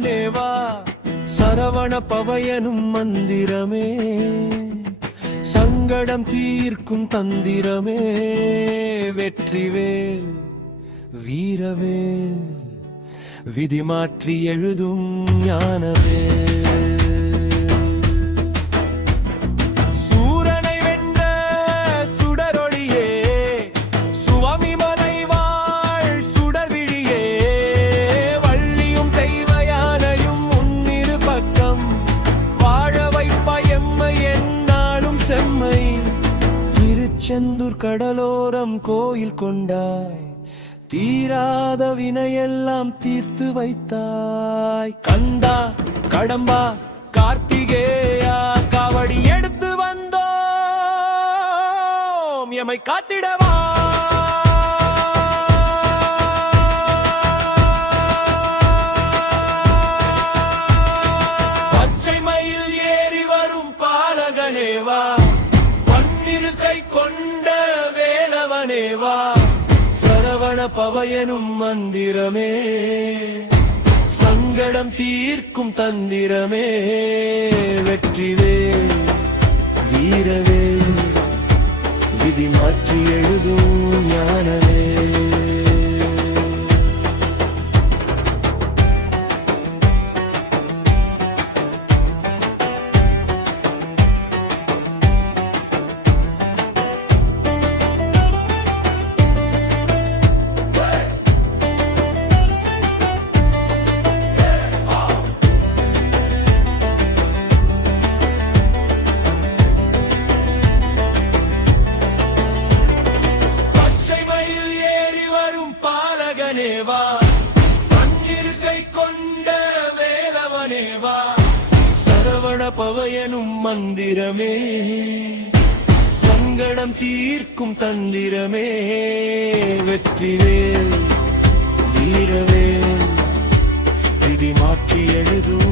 வேலவனே வா சரவண பவயனும் மந்திரமே சங்கடம் தீர்க்கும் தந்திரமே வெற்றிவேல் வீரவேல் விதி மாற்றி எழுதும் ஞானவே சூரனை வென்ற சுடரொளியே சுவாமிமலை வாழ் சுடர்விழியே வள்ளியும் தெய்வ யானையும் முன்னிரு பக்கம் வாழ வைப்ப எம்மை என்னாலும் செம்மை திருச்செந்தூர் கடலோரம் கோயில் கொண்டாய் தீராத வினையெல்லாம் தீர்த்து வைத்தாய் கந்தா கடம்பா கார்த்திகேயா காவடி எடுத்து வந்தோம் எமை காத்திடவா பச்சை மயில் ஏறி வரும் பாலகனேவா பன்னிருக்கை கொண்ட வேலவனேவா சரவண பவயனும் மந்திரமே சங்கடம் தீர்க்கும் தந்திரமே வெற்றிவேல் வீரவேல் விதி மாற்றி எழுதும் ஞானமே பாலகனேவா பன்னிருக்கை கொண்ட வேலவனேவா சரவண பவயனும் மந்திரமே சங்கடம் தீர்க்கும் தந்திரமே வெற்றிவேல் வீரவேல் விதி மாற்றி எழுதும்